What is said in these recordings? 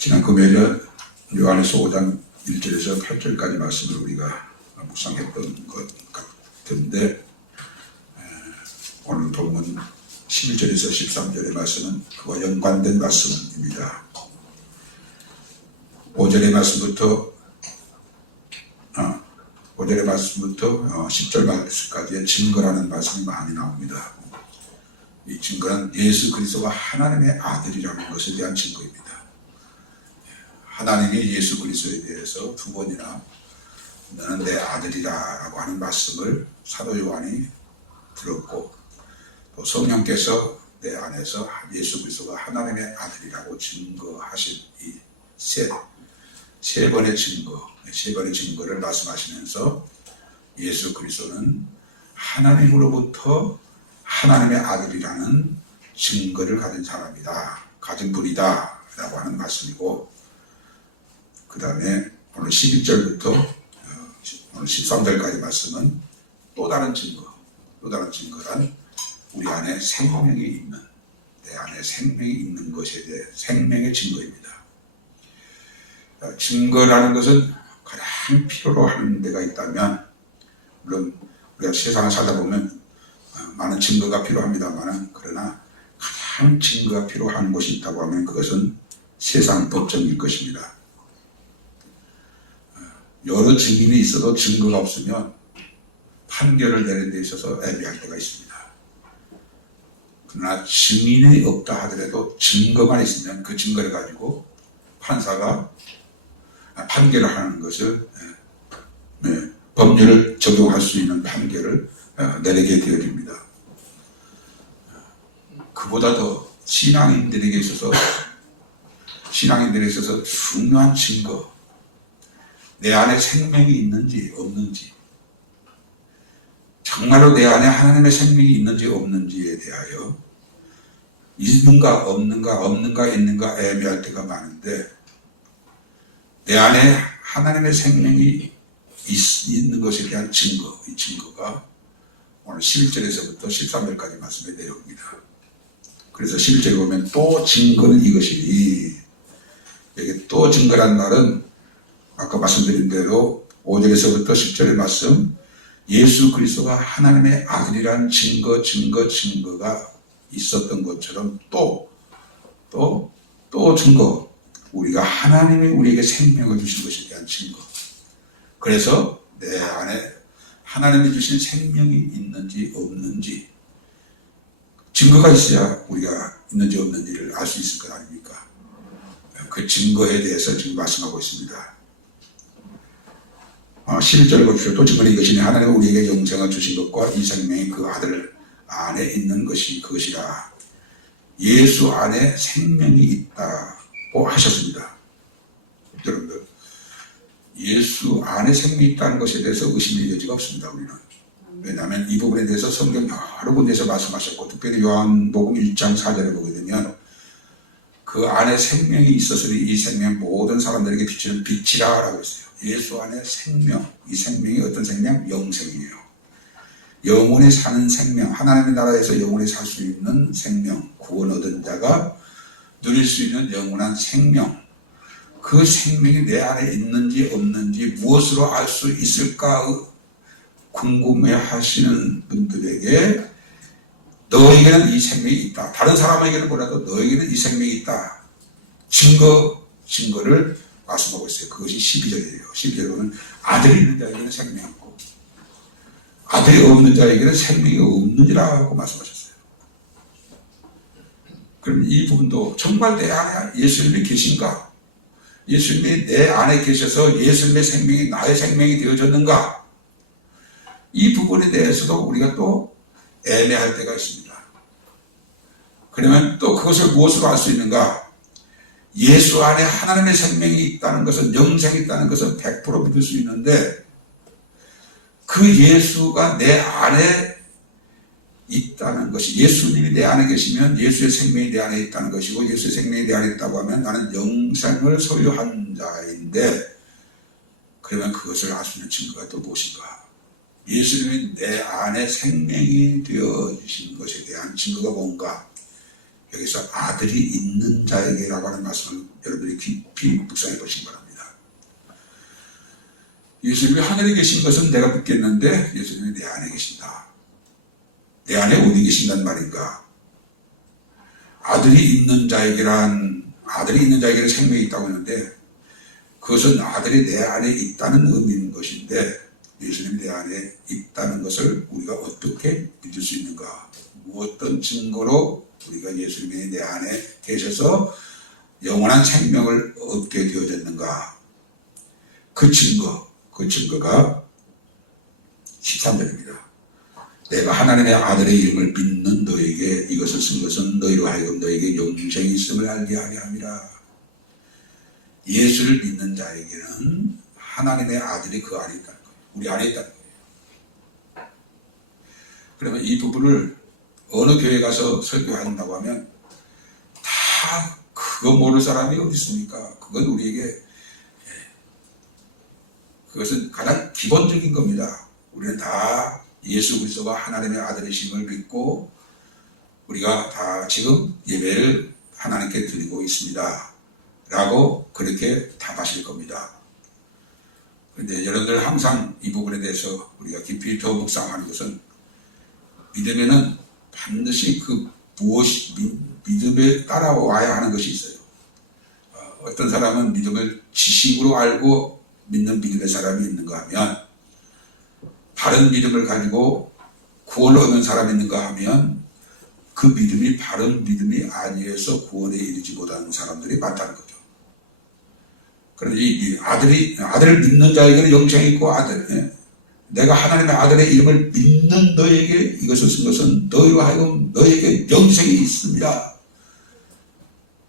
지난 금요일에 요한일서 5장 1절에서 8절까지 말씀을 우리가 묵상했던 것 같은데, 오늘 본문 11절에서 13절의 말씀은 그와 연관된 말씀입니다. 5절의 말씀부터 10절 말씀까지의 증거라는 말씀이 많이 나옵니다. 이 증거는 예수 그리스도가 하나님의 아들이라는 것에 대한 증거입니다. 하나님이 예수 그리스도에 대해서 두 번이나 너는 내 아들이라고 하는 말씀을 사도 요한이 들었고, 또 성령께서 내 안에서 예수 그리스도가 하나님의 아들이라고 증거하신 이 세 번의 증거를 말씀하시면서 예수 그리스도는 하나님으로부터 하나님의 아들이라는 증거를 가진 분이다 라고 하는 말씀이고, 그 다음에 오늘 11절부터 오늘 13절까지 말씀은 또 다른 증거란 우리 안에 생명이 있는, 내 안에 생명이 있는 것에 대해 생명의 증거입니다. 증거라는 것은 가장 필요로 하는 데가 있다면, 물론 우리가 세상을 살다 보면 많은 증거가 필요합니다만, 그러나 가장 증거가 필요한 것이 있다고 하면 그것은 세상 법정일 것입니다. 여러 증인이 있어도 증거가 없으면 판결을 내는 데 있어서 애매할 때가 있습니다. 그러나 증인이 없다 하더라도 증거만 있으면 그 증거를 가지고 판사가 판결을 하는 것을, 법률을 적용할 수 있는 판결을 내리게 되어집니다. 그보다 더 신앙인들에게 있어서 중요한 증거, 내 안에 생명이 있는지 없는지, 정말로 내 안에 하나님의 생명이 있는지 없는지에 대하여 있는가 없는가 있는가 애매할 때가 많은데, 내 안에 하나님의 생명이 있는 것에 대한 증거, 이 증거가 오늘 11절에서부터 13절까지 말씀의 내용입니다. 그래서 11절에 보면 또 증거는 이것이니, 여기 또 증거란 말은 아까 말씀드린 대로 5절에서부터 10절의 말씀, 예수 그리스도가 하나님의 아들이라는 증거가 있었던 것처럼 또 증거, 우리가 하나님이 우리에게 생명을 주신 것에 대한 증거. 그래서 내 안에 하나님이 주신 생명이 있는지 없는지, 증거가 있어야 우리가 있는지 없는지를 알 수 있을 것 아닙니까? 그 증거에 대해서 지금 말씀하고 있습니다. 11절 보십시오. 또 증거는 이것이니 하나님은 우리에게 영생을 주신 것과 이 생명이 그 아들 안에 있는 것이 그것이라. 예수 안에 생명이 있다고 하셨습니다. 여러분들, 예수 안에 생명이 있다는 것에 대해서 의심의 여지가 없습니다. 우리는. 왜냐하면 이 부분에 대해서 성경 여러 군데에서 말씀하셨고, 특별히 요한복음 1장 4절에 보게 되면 그 안에 생명이 있었으니 이 생명 모든 사람들에게 비치는 빛이라 라고 했어요. 예수 안에 생명, 이 생명이 어떤 생명? 영생이에요. 영원히 사는 생명, 하나님의 나라에서 영원히 살 수 있는 생명, 구원 얻은 자가 누릴 수 있는 영원한 생명, 그 생명이 내 안에 있는지 없는지 무엇으로 알 수 있을까 궁금해 하시는 분들에게 너에게는 이 생명이 있다. 다른 사람에게는 몰라도 너에게는 이 생명이 있다. 증거를 말씀하고 있어요. 그것이 12절이에요. 12절에 보면 아들이 있는 자에게는 생명이 있고 아들이 없는 자에게는 생명이 없느니라고 말씀하셨어요. 그럼 이 부분도 정말 내 안에 예수님이 계신가? 예수님이 내 안에 계셔서 예수님의 생명이 나의 생명이 되어졌는가? 이 부분에 대해서도 우리가 또 애매할 때가 있습니다. 그러면 또 그것을 무엇으로 알 수 있는가? 예수 안에 하나님의 생명이 있다는 것은, 영생이 있다는 것은 100% 믿을 수 있는데, 그 예수가 내 안에 있다는 것이, 예수님이 내 안에 계시면 예수의 생명이 내 안에 있다는 것이고, 예수의 생명이 내 안에 있다고 하면 나는 영생을 소유한 자인데, 그러면 그것을 알 수 있는 증거가 또 무엇인가? 예수님이 내 안에 생명이 되어주신 것에 대한 증거가 뭔가? 여기서 아들이 있는 자에게라고 하는 말씀을 여러분들이 깊이 묵상해 보시기 바랍니다. 예수님이 하늘에 계신 것은 내가 믿겠는데 예수님이 내 안에 계신다. 내 안에 어디 계신단 말인가? 아들이 있는 자에게는 생명이 있다고 했는데 그것은 아들이 내 안에 있다는 의미인 것인데 예수님이 내 안에 있다는 것을 우리가 어떻게 믿을 수 있는가? 어떤 증거로 우리가 예수님이 내 안에 계셔서 영원한 생명을 얻게 되어졌는가? 그 증거가 13절입니다. 내가 하나님의 아들의 이름을 믿는 너에게 이것을 쓴 것은 너희로 하여금 너에게 영생이 있음을 알게 하려 함이라. 예수를 믿는 자에게는 하나님의 아들이 그 안에 있다는 거예요. 우리 안에 있다는 거예요. 그러면 이 부분을 어느 교회 가서 설교한다고 하면 다 그거 모르는 사람이 어디 있습니까? 그건 우리에게 그것은 가장 기본적인 겁니다. 우리는 다 예수 그리스도가 하나님의 아들이심을 믿고 우리가 다 지금 예배를 하나님께 드리고 있습니다. 라고 그렇게 답하실 겁니다. 그런데 여러분들 항상 이 부분에 대해서 우리가 깊이 더 묵상하는 것은 믿음에는 반드시 믿음에 따라와야 하는 것이 있어요. 어떤 사람은 믿음을 지식으로 알고 믿는 믿음의 사람이 있는가 하면 바른 믿음을 가지고 구원을 얻는 사람이 있는가 하면 그 믿음이 바른 믿음이 아니어서 구원에 이르지 못하는 사람들이 많다는 거죠. 그런데 이 아들을 믿는 자에게는 영생이 있고 내가 하나님의 아들의 이름을 믿는 너에게 이것을 쓴 것은 너희로 하여금 너에게 영생이 있습니다.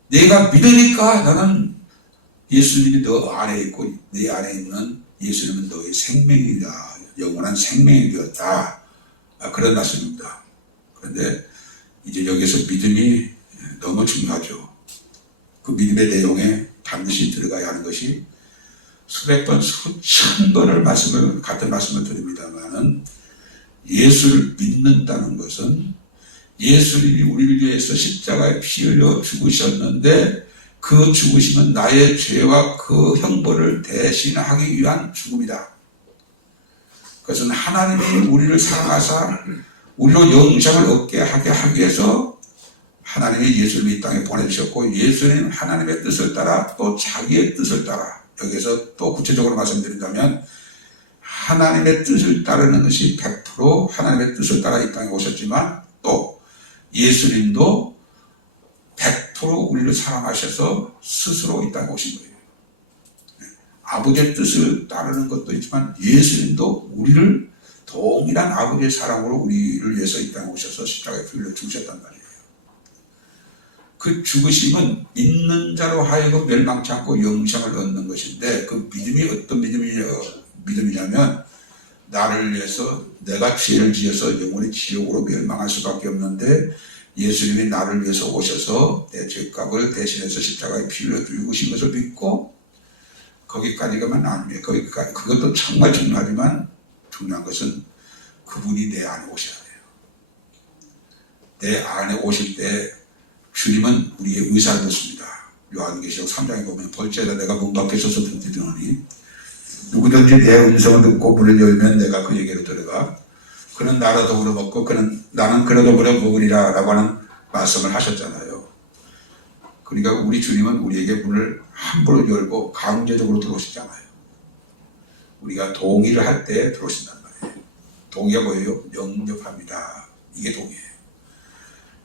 내가 믿으니까 나는 예수님이 너 안에 있고 내 안에 있는 예수님은 너의 생명이다. 영원한 생명이 되었다. 그런 말씀입니다. 그런데 이제 여기서 믿음이 너무 중요하죠. 그 믿음의 내용에 반드시 들어가야 하는 것이 수백 번, 수천 번을 같은 말씀을 드립니다만은 예수를 믿는다는 것은 예수님이 우리를 위해서 십자가에 피 흘려 죽으셨는데 그 죽으심은 나의 죄와 그 형벌을 대신하기 위한 죽음이다. 그것은 하나님이 우리를 사랑하사 우리로 영생을 얻게 하기 위해서 하나님이 예수를 이 땅에 보내주셨고 예수님 하나님의 뜻을 따라 또 자기의 뜻을 따라 여기서 또 구체적으로 말씀드린다면 하나님의 뜻을 따르는 것이 100% 하나님의 뜻을 따라 이 땅에 오셨지만 또 예수님도 100% 우리를 사랑하셔서 스스로 이 땅에 오신 거예요. 아버지의 뜻을 따르는 것도 있지만 예수님도 우리를 동일한 아버지의 사랑으로 우리를 위해서 이 땅에 오셔서 십자가에 피 흘려 죽으셨단 말이에요. 그 죽으심은 믿는 자로 하여금 멸망치 않고 영생을 얻는 것인데 그 믿음이 어떤 믿음이냐면 나를 위해서 내가 죄를 지어서 영원히 지옥으로 멸망할 수밖에 없는데 예수님이 나를 위해서 오셔서 내 죄값을 대신해서 십자가에 피 흘려 죽으신 것을 믿고 거기까지 가면 아닙니다. 그것도 정말 중요하지만 중요한 것은 그분이 내 안에 오셔야 돼요. 내 안에 오실 때 주님은 우리의 의사를 듣습니다. 요한계시록 3장에 보면 벌제다 내가 문 밖에 서서 듣더니 누구든지 내 음성을 듣고 문을 열면 내가 그에게로 들어가 그는 나로 더불어 먹고 나는 그로 더불어 먹으리라 라고 하는 말씀을 하셨잖아요. 그러니까 우리 주님은 우리에게 문을 함부로 열고 강제적으로 들어오시지 않아요. 우리가 동의를 할 때 들어오신단 말이에요. 동의가 뭐예요? 영접합니다. 이게 동의예요.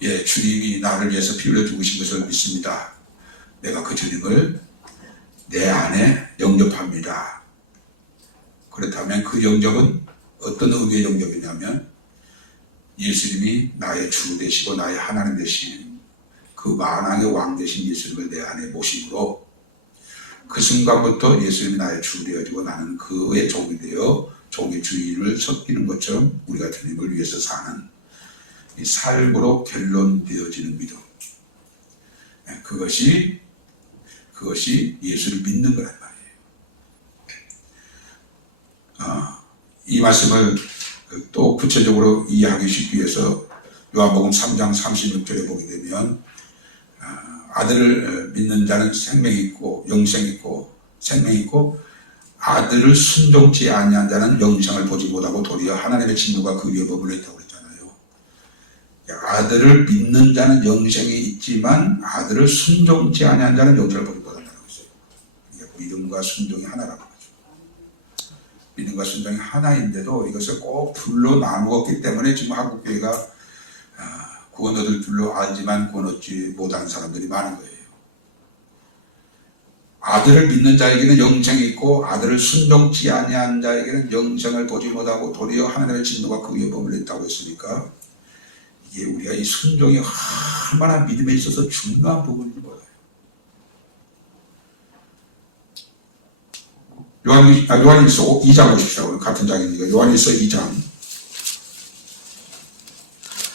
예, 주님이 나를 위해서 피 흘려 죽으신 것을 믿습니다. 내가 그 주님을 내 안에 영접합니다. 그렇다면 그 영접은 어떤 의미의 영접이냐면 예수님이 나의 주 되시고 나의 하나님 되신 그 만왕의 왕 되신 예수님을 내 안에 모심으로 그 순간부터 예수님이 나의 주 되어지고 나는 그의 종이 되어 종의 주인을 섬기는 것처럼 우리가 주님을 위해서 사는 이 삶으로 결론되어지는 믿음. 그것이 예수를 믿는 거란 말이에요. 이 말씀을 또 구체적으로 이해하기 쉽기 위해서 요한복음 3장 36절에 보게 되면 아들을 믿는 자는 생명이 있고 영생이 있고 생명이 있고 아들을 순종치 아니한 자는 영생을 보지 못하고 도리어 하나님의 진노가 그 위에 머물러 있다고 그랬잖아요. 아들을 믿는 자는 영생이 있지만 아들을 순종치 아니한 자는 영생을 보지 못한다고 했어요. 믿음과 순종이 하나라고 하죠. 믿음과 순종이 하나인데도 이것을 꼭 둘로 나누었기 때문에 지금 한국교회가 구원 얻을 줄로 알지만 구원 얻지 못하는 사람들이 많은 거예요. 아들을 믿는 자에게는 영생이 있고 아들을 순종치 아니한 자에게는 영생을 보지 못하고 도리어 하나님의 진노가 그 위에 머물러 있다고 했으니까 이게 우리가 이 순종이 얼마나 믿음에 있어서 중요한 부분인지 몰라요. 요한일서 2장 보십시오. 같은 장이니까 요한일서 2장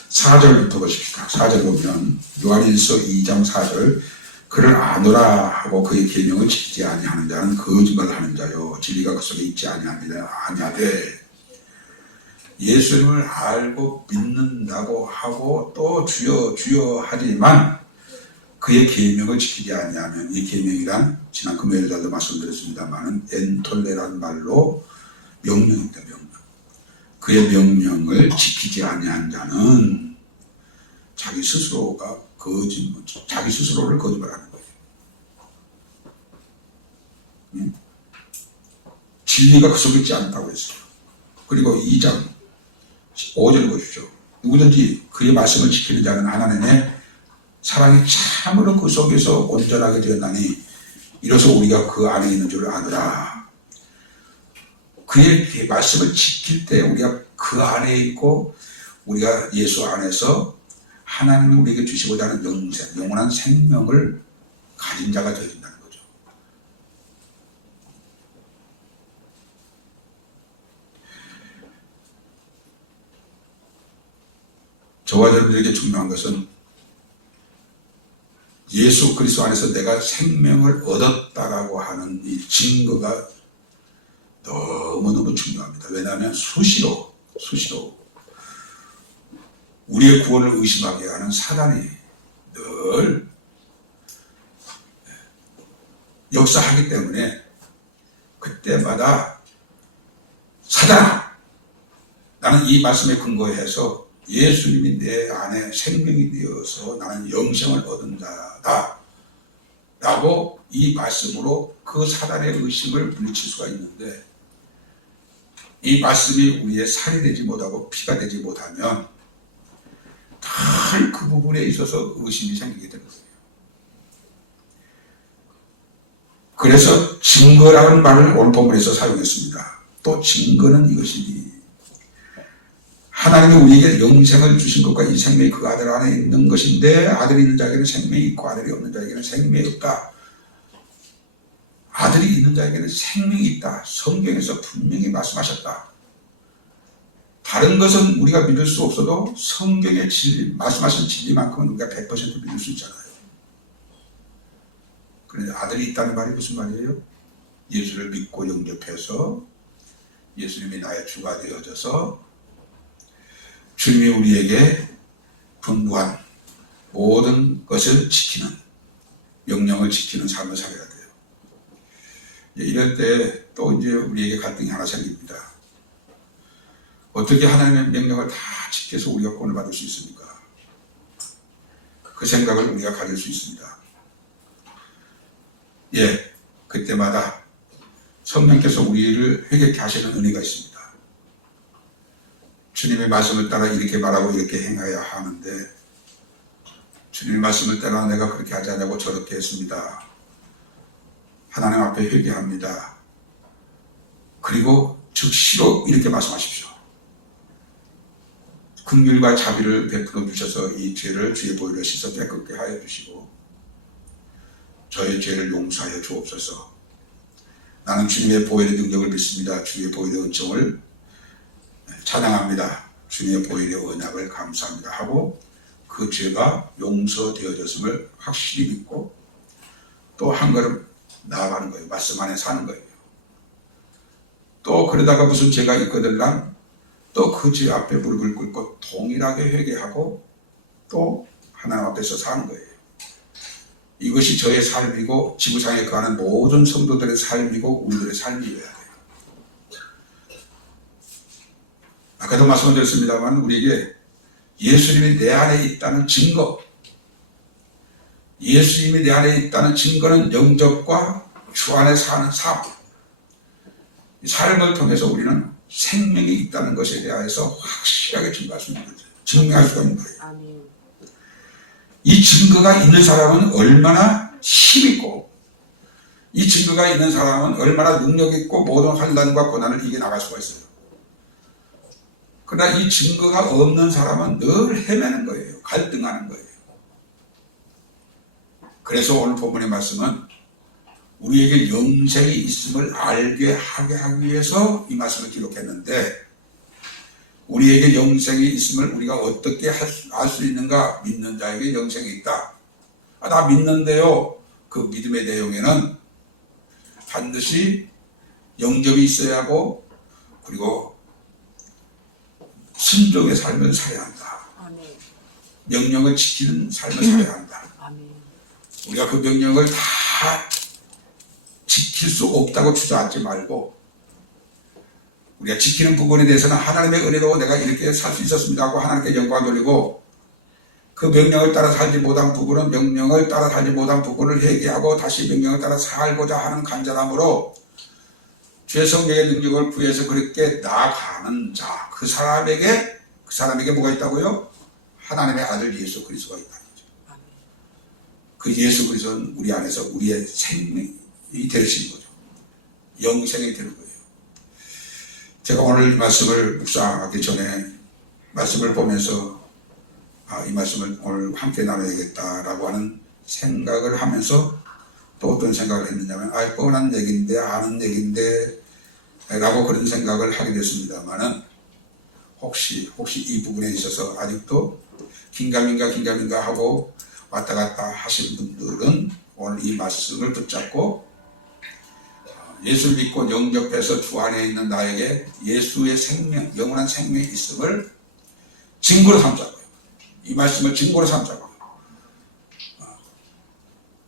4절부터 보십시다. 4절 보면 요한일서 2장 4절 그를 아노라 하고 그의 계명을 지키지 아니하는 자는 거짓말하는 자요 진리가 그 속에 있지 아니하되 예수님을 알고 믿는다고 하고 또 주여 주여 하지만 그의 계명을 지키지 아니하면 이 계명이란 지난 금요일에도 말씀드렸습니다만은 엔톨레란 말로 명령입니다. 명령. 그의 명령을 지키지 아니한 자는 자기 스스로가 자기 스스로를 거짓말하는 거예요. 진리가 그 속에 있지 않다고 했어요. 그리고 2장 5절 보십시오. 누구든지 그의 말씀을 지키는 자는 하나님의 사랑이 참으로 그 속에서 온전하게 되었나니 이로써 우리가 그 안에 있는 줄 아노라. 그의 말씀을 지킬 때 우리가 그 안에 있고 우리가 예수 안에서 하나님이 우리에게 주시고자 하는 영생, 영원한 생명을 가진 자가 되어야 된다는 거죠. 저와 여러분들에게 중요한 것은 예수 그리스도 안에서 내가 생명을 얻었다라고 하는 이 증거가 너무너무 중요합니다. 왜냐하면 수시로 우리의 구원을 의심하게 하는 사단이 늘 역사하기 때문에 그때마다 사단아! 나는 이 말씀에 근거해서 예수님이 내 안에 생명이 되어서 나는 영생을 얻은 자다 라고 이 말씀으로 그 사단의 의심을 물리칠 수가 있는데 이 말씀이 우리의 살이 되지 못하고 피가 되지 못하면 늘 그 부분에 있어서 의심이 생기게 되는 거예요. 그래서 증거라는 말을 오늘 본문에서 사용했습니다. 또 증거는 이것이니 하나님이 우리에게 영생을 주신 것과 이 생명이 그 아들 안에 있는 것인데 아들이 있는 자에게는 생명이 있고 아들이 없는 자에게는 생명이 없다. 아들이 있는 자에게는 생명이 있다. 성경에서 분명히 말씀하셨다. 다른 것은 우리가 믿을 수 없어도 성경의 진리, 말씀하신 진리만큼은 우리가 100% 믿을 수 있잖아요. 그런데 아들이 있다는 말이 무슨 말이에요? 예수를 믿고 영접해서 예수님이 나의 주가 되어져서 주님이 우리에게 분부한 모든 것을 지키는, 명령을 지키는 삶을 살아야 돼요. 이럴 때 또 이제 우리에게 갈등이 하나 생깁니다. 어떻게 하나님의 명령을 다 지켜서 우리가 구원을 받을 수 있습니까? 그 생각을 우리가 가질 수 있습니다. 그때마다 성령께서 우리를 회개케 하시는 은혜가 있습니다. 주님의 말씀을 따라 이렇게 말하고 이렇게 행해야 하는데 주님의 말씀을 따라 내가 그렇게 하지 않냐고 저렇게 했습니다. 하나님 앞에 회개합니다. 그리고 즉시로 이렇게 말씀하십시오. 긍휼과 자비를 베풀어 주셔서 이 죄를 주의 보혈로 씻어 깨끗게 하여 주시고 저의 죄를 용서하여 주옵소서. 나는 주님의 보혈의 능력을 믿습니다. 주의 보혈의 은총을 찬양합니다. 주님의 보혈의 언약을 감사합니다 하고 그 죄가 용서되어졌음을 확실히 믿고 또 한 걸음 나아가는 거예요. 말씀 안에 사는 거예요. 또 그러다가 무슨 죄가 있거들랑 또 그 죄 앞에 무릎을 꿇고 동일하게 회개하고 또 하나님 앞에서 사는 거예요. 이것이 저의 삶이고 지구상에 거하는 모든 성도들의 삶이고 우리들의 삶이어야 돼요. 아까도 말씀드렸습니다만 우리에게 예수님이 내 안에 있다는 증거, 예수님이 내 안에 있다는 증거는 영접과 주 안에 사는 삶, 이 삶을 통해서 우리는 생명이 있다는 것에 대해서 확실하게 증명할 수가 있는 거예요. 아멘. 이 증거가 있는 사람은 얼마나 힘있고, 이 증거가 있는 사람은 얼마나 능력있고 모든 환난과 고난을 이겨나갈 수가 있어요. 그러나 이 증거가 없는 사람은 늘 헤매는 거예요. 갈등하는 거예요. 그래서 오늘 본문의 말씀은 우리에게 영생이 있음을 알게 하게 하기 위해서 이 말씀을 기록했는데, 우리에게 영생이 있음을 우리가 어떻게 알 수 있는가? 믿는 자에게 영생이 있다. 나 믿는데요. 그 믿음의 내용에는 반드시 영접이 있어야 하고, 그리고 순종의 삶을 살아야 한다. 아멘. 명령을 지키는 삶을 살아야 한다. 아멘. 우리가 그 명령을 다 지킬 수 없다고 주저앉지 말고, 우리가 지키는 부분에 대해서는 하나님의 은혜로 내가 이렇게 살 수 있었습니다 하고 하나님께 영광 돌리고, 그 명령을 따라 살지 못한 부분은 명령을 따라 살지 못한 부분을 회개하고 다시 명령을 따라 살고자 하는 간절함으로 주의 성령의 능력을 구해서 그렇게 나아가는 자, 그 사람에게 뭐가 있다고요? 하나님의 아들 예수 그리스도가 있다는 거죠. 그 예수 그리스도는 우리 안에서 우리의 생명이 되시는 거죠. 영생이 되는 거예요. 제가 오늘 이 말씀을 묵상하기 전에 말씀을 보면서 이 말씀을 오늘 함께 나눠야겠다라고 하는 생각을 하면서 또 어떤 생각을 했느냐면 뻔한 얘기인데 아는 얘기인데 라고 그런 생각을 하게 됐습니다만은 혹시 이 부분에 있어서 아직도 긴가민가 하고 왔다 갔다 하신 분들은 오늘 이 말씀을 붙잡고 예수를 믿고 영접해서 주 안에 있는 나에게 예수의 생명, 영원한 생명이 있음을 증거로 삼자고요. 이 말씀을 증거로 삼자고요.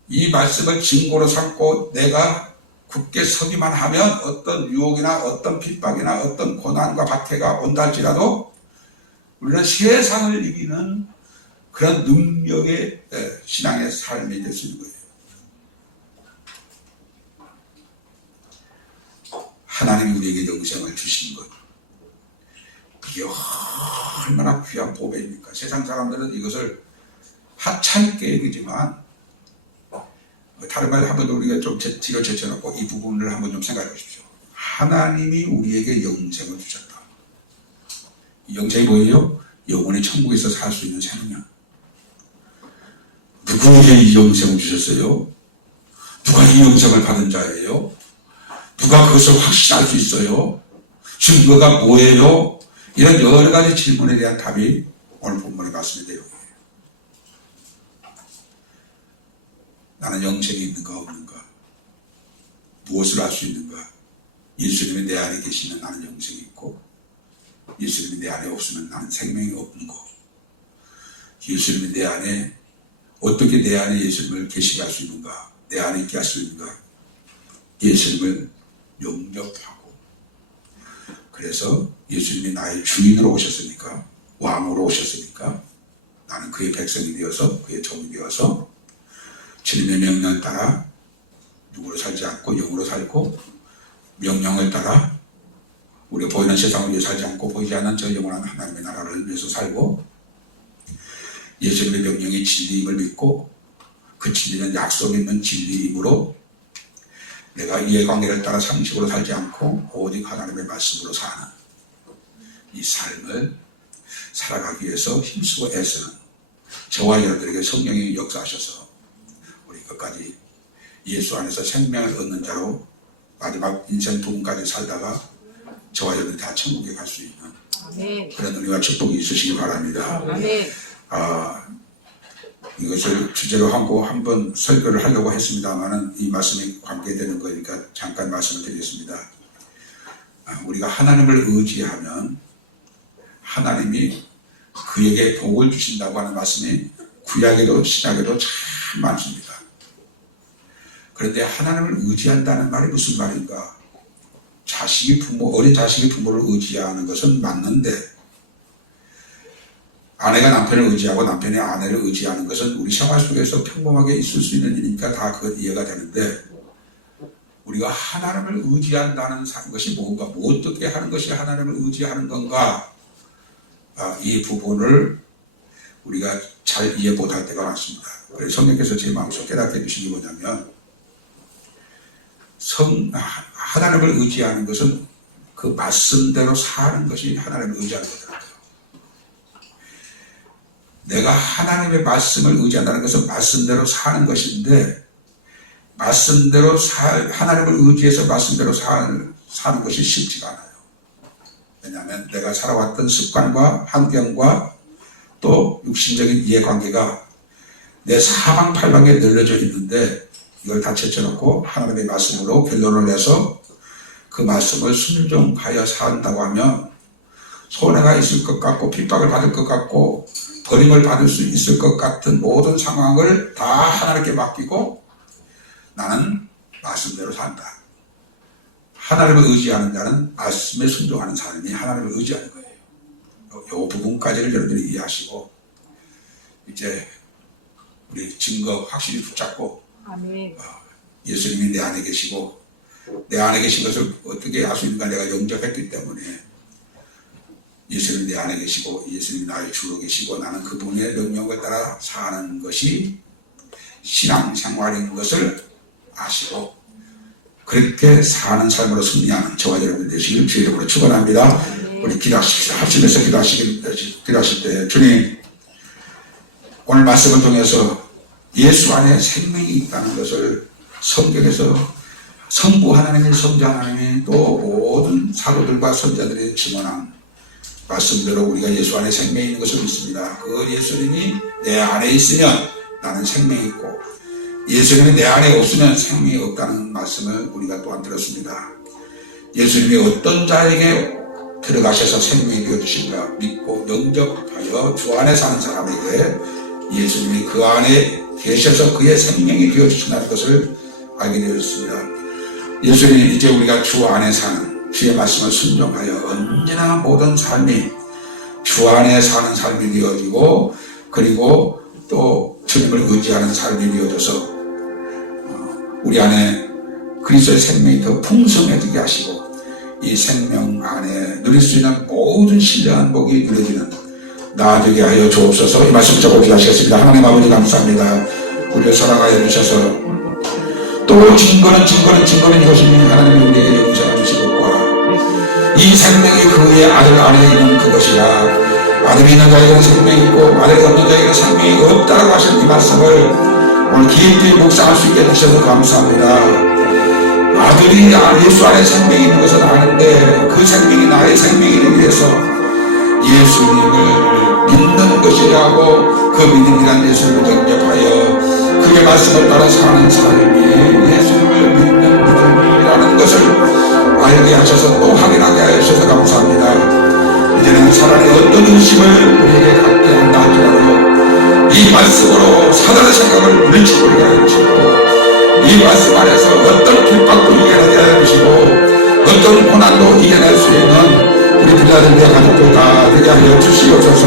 이 말씀을 증거로 삼고 내가 굳게 서기만 하면 어떤 유혹이나 어떤 핍박이나 어떤 고난과 박해가 온다 할지라도 우리는 세상을 이기는 그런 능력의 신앙의 삶이 될 수 있는 거예요. 하나님이 우리에게 영생을 주신 것, 이게 얼마나 귀한 보배입니까? 세상 사람들은 이것을 하찮게 여기지만, 다른 말 한번 우리가 좀 뒤로 제쳐놓고 이 부분을 한번 좀 생각해 보십시오. 하나님이 우리에게 영생을 주셨다. 이 영생이 뭐예요? 영원히 천국에서 살 수 있는 생명. 누구에게 이 영생을 주셨어요? 누가 이 영생을 받은 자예요? 누가 그것을 확신할 수 있어요? 증거가 뭐예요? 이런 여러 가지 질문에 대한 답이 오늘 본문의 말씀의 내용이에요. 나는 영생이 있는가 없는가? 무엇을 알 수 있는가? 예수님이 내 안에 계시면 나는 영생이 있고, 예수님이 내 안에 없으면 나는 생명이 없는 거. 예수님이 내 안에, 어떻게 내 안에 예수님을 계시게 할 수 있는가? 내 안에 있게 할 수 있는가? 예수님을 영접하고, 그래서 예수님이 나의 주인으로 오셨으니까, 왕으로 오셨으니까 나는 그의 백성이 되어서, 그의 종이 되어서 주님의 명령을 따라 누구로 살지 않고 영으로 살고, 명령을 따라 우리가 보이는 세상을 위해 살지 않고 보이지 않는 저 영원한 하나님의 나라를 위해서 살고, 예수님의 명령이 진리임을 믿고 그 진리는 약속 있는 진리이므로 내가 이해관계를 따라 상식으로 살지 않고 오직 하나님의 말씀으로 사는 이 삶을 살아가기 위해서 힘쓰고 애쓰는 저와 여러분들에게 성령이 역사하셔서 우리 끝까지 예수 안에서 생명을 얻는 자로 마지막 인생 부분까지 살다가 저와 여러분이 다 천국에 갈 수 있는 아멘. 그런 은혜와 축복이 있으시기 바랍니다. 아멘. 이것을 주제로 하고 한번 설교를 하려고 했습니다만은 이 말씀이 관계되는 거니까 잠깐 말씀을 드리겠습니다. 우리가 하나님을 의지하면 하나님이 그에게 복을 주신다고 하는 말씀이 구약에도 신약에도 참 많습니다. 그런데 하나님을 의지한다는 말이 무슨 말인가? 어린 자식이 부모를 의지하는 것은 맞는데, 아내가 남편을 의지하고 남편이 아내를 의지하는 것은 우리 생활 속에서 평범하게 있을 수 있는 일이니까 다 그건 이해가 되는데, 우리가 하나님을 의지한다는 것이 뭔가, 어떻게 하는 것이 하나님을 의지하는 건가, 이 부분을 우리가 잘 이해 못할 때가 많습니다. 그래서 성령께서 제 마음속에 깨닫게 해주신 게 뭐냐면, 하나님을 의지하는 것은 그 말씀대로 사는 것이 하나님을 의지하는 거더라고요. 내가 하나님의 말씀을 의지한다는 것은 말씀대로 사는 것인데, 말씀대로 하나님을 의지해서 말씀대로 사는 것이 쉽지가 않아요. 왜냐하면 내가 살아왔던 습관과 환경과 또 육신적인 이해관계가 내 사방팔방에 널려져 있는데, 이걸 다 제쳐놓고 하나님의 말씀으로 결론을 내서 그 말씀을 순종하여 산다고 하면 손해가 있을 것 같고 핍박을 받을 것 같고 버림을 받을 수 있을 것 같은 모든 상황을 다 하나님께 맡기고 나는 말씀대로 산다. 하나님을 의지하는 자는 말씀에 순종하는 사람이 하나님을 의지하는 거예요. 이 부분까지를 여러분들이 이해하시고 이제 우리 증거 확실히 붙잡고 아멘. 예수님이 내 안에 계시고 내 안에 계신 것을 어떻게 알 수 있는가 내가 영접했기 때문에 예수님이 내 안에 계시고 예수님이 나의 주로 계시고 나는 그분의 명령을 따라 사는 것이 신앙생활인 것을 아시고 그렇게 사는 삶으로 승리하는 저와 여러분 되시길 주의 이름으로 축원합니다. 우리 합심해서 기도하실 때 주님 오늘 말씀을 통해서 예수 안에 생명이 있다는 것을 성경에서 성부 하나님이 성자 하나님이 또 모든 사도들과 선자들이 증언한 말씀대로 우리가 예수 안에 생명이 있는 것을 믿습니다. 그 예수님이 내 안에 있으면 나는 생명이 있고 예수님이 내 안에 없으면 생명이 없다는 말씀을 우리가 또한 들었습니다. 예수님이 어떤 자에게 들어가셔서 생명이 되어주신가 믿고 영접하여 주 안에 사는 사람에게 예수님이 그 안에 계셔서 그의 생명이 되어주신다는 것을 알게 되었습니다. 예수님 이제 우리가 주 안에 사는 주의 말씀을 순종하여 언제나 모든 삶이 주 안에 사는 삶이 되어지고 그리고 또 주님을 의지하는 삶이 되어져서 우리 안에 그리스도의 생명이 더 풍성해지게 하시고 이 생명 안에 누릴 수 있는 모든 신령한 복이 누려지는 나 되게 하여 주옵소서. 이 말씀 잡고 기도하시겠습니다. 하나님 아버지 감사합니다. 우리를 사랑하여 주셔서 또 증거는 이것이 하나님이 우리에게 용서해 주신 것과 이 생명이 그의 아들 안에 있는 그것이라 아들이 있는 자에게는 생명이 있고 아들이 없는 자에게는 생명이 없다고 하신 이 말씀을 오늘 깊이 묵상할 수 있게 해주셔서 감사합니다. 아들이 예수 안에 생명이 있는 것은 아는데 그 생명이 나의 생명이 되기 위해서 예수님을 믿는 것이라고 그 믿음이란 예수님을 영접하여 그의 말씀을 따라 사는 삶이 예수님을 믿는 믿음이라는 것을 알게 하셔서 또 확인하게 하셔서 감사합니다. 이제는 사람의 어떤 의심을 우리에게 갖게 한다 할지라도 이 말씀으로 사단의 생각을 물리쳐버리게 하시고 이 말씀 안에서 어떤 핍박도 이겨내게 해주시고 어떤 고난도 이겨낼 수 있는 우리 빌라델비아 가족들 다 되게 하여 주시옵소서.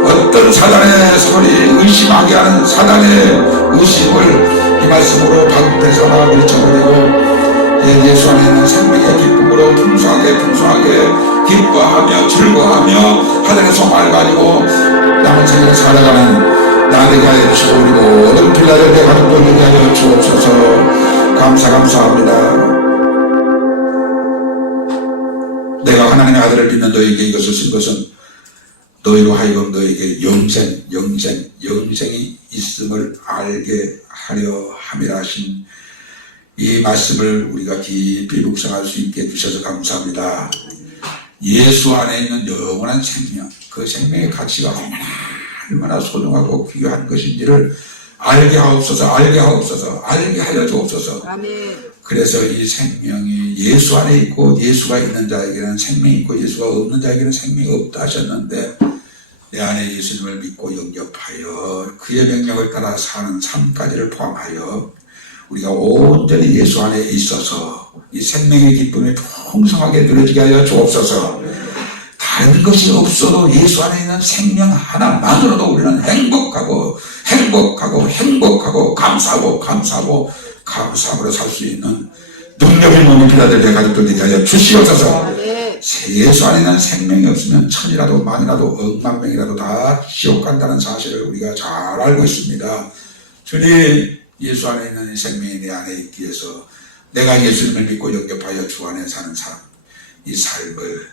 어떤 사단의 소리 의심하게 하는 사단의 의심을 이 말씀으로 방패서나 물리쳐버리고 예수 안에 있는 생명의 기쁨으로 풍성하게 기뻐하며 즐거워하며 하늘의 소망을 가지고 남은 생을 살아가는 나에게 하여 주시고 우리 모든 빌라델비아 가족들에게 하여 주옵소서. 감사합니다. 내가 하나님의 아들을 믿는 너에게 이것을 쓴 것은 너희로 하여금 너에게 영생이 있음을 알게 하려 함이라 하신 이 말씀을 우리가 깊이 묵상할 수 있게 해주셔서 감사합니다. 예수 안에 있는 영원한 생명, 그 생명의 가치가 얼마나 소중하고 귀한 것인지를 알게 하여 주옵소서. 아멘. 그래서 이 생명이 예수 안에 있고 예수가 있는 자에게는 생명이 있고 예수가 없는 자에게는 생명이 없다 하셨는데 내 안에 예수님을 믿고 영접하여 그의 명령을 따라 사는 삶까지를 포함하여 우리가 온전히 예수 안에 있어서 이 생명의 기쁨이 풍성하게 누려지게 하여 주옵소서. 다른 것이 없어도 예수 안에 있는 생명 하나만으로도 우리는 행복하고 감사하고 감사함으로 살 수 있는 능력이 있는 피라들 내 가족들 되게 하여 주시옵소서. 예수 안에 있는 생명이 없으면 천이라도 만이라도 억만 명이라도 다 지옥 간다는 사실을 우리가 잘 알고 있습니다. 주님, 예수 안에 있는 생명이 내 안에 있기 위해서 내가 예수님을 믿고 영접하여 주 안에 사는 삶, 이 삶을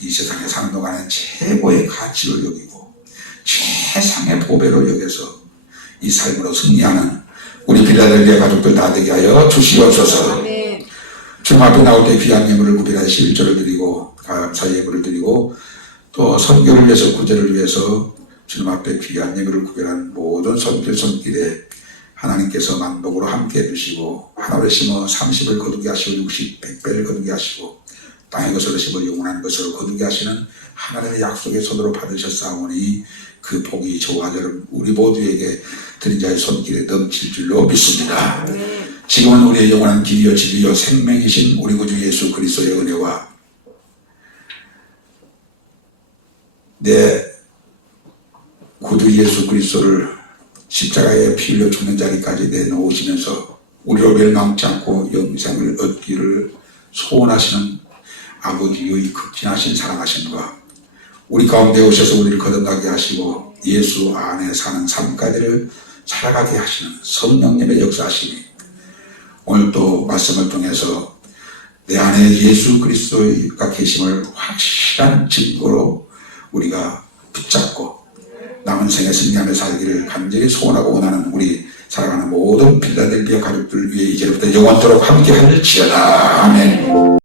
이 세상에 사는 동안에 최고의 가치로 여기고 최상의 보배로 여겨서 이 삶으로 승리하는 우리 빌라델비아 가족들 다 되게 하여 주시옵소서. 주님 앞에 나올 때 귀한 예물을 구별하여 11조를 드리고 감사 예물을 드리고 또 선교를 위해서 구제를 위해서 주님 앞에 귀한 예물을 구별한 모든 손길에 하나님께서 만복으로 함께 해주시고 하나를 심어 30을 거두게 하시고 60, 100배를 거두게 하시고 땅의 것으로 심어 영원한 것으로 거두게 하시는 하나님의 약속의 손으로 받으셨사오니 그 복이 저와 여러분 우리 모두에게 드린 자의 손길에 넘칠 줄로 믿습니다. 지금은 우리의 영원한 길이요 진리요 생명이신 우리 구주 예수 그리스도의 은혜와 내 구주 예수 그리스도를 십자가에 피 흘려 죽는 자리까지 내놓으시면서 우리로 멸망치 않고 영생을 얻기를 소원하시는 아버지의 극진하신 사랑하심과 우리 가운데 오셔서 우리를 거듭나게 하시고 예수 안에 사는 삶까지를 살아가게 하시는 성령님의 역사하심이 오늘 또 말씀을 통해서 내 안에 예수 그리스도가 계심을 확실한 증거로 우리가 붙잡고 남은 생에 승리하며 살기를 간절히 소원하고 원하는 우리 사랑하는 모든 필라델비아 가족들 위해 이제부터 영원토록 함께 할지어다. 아멘.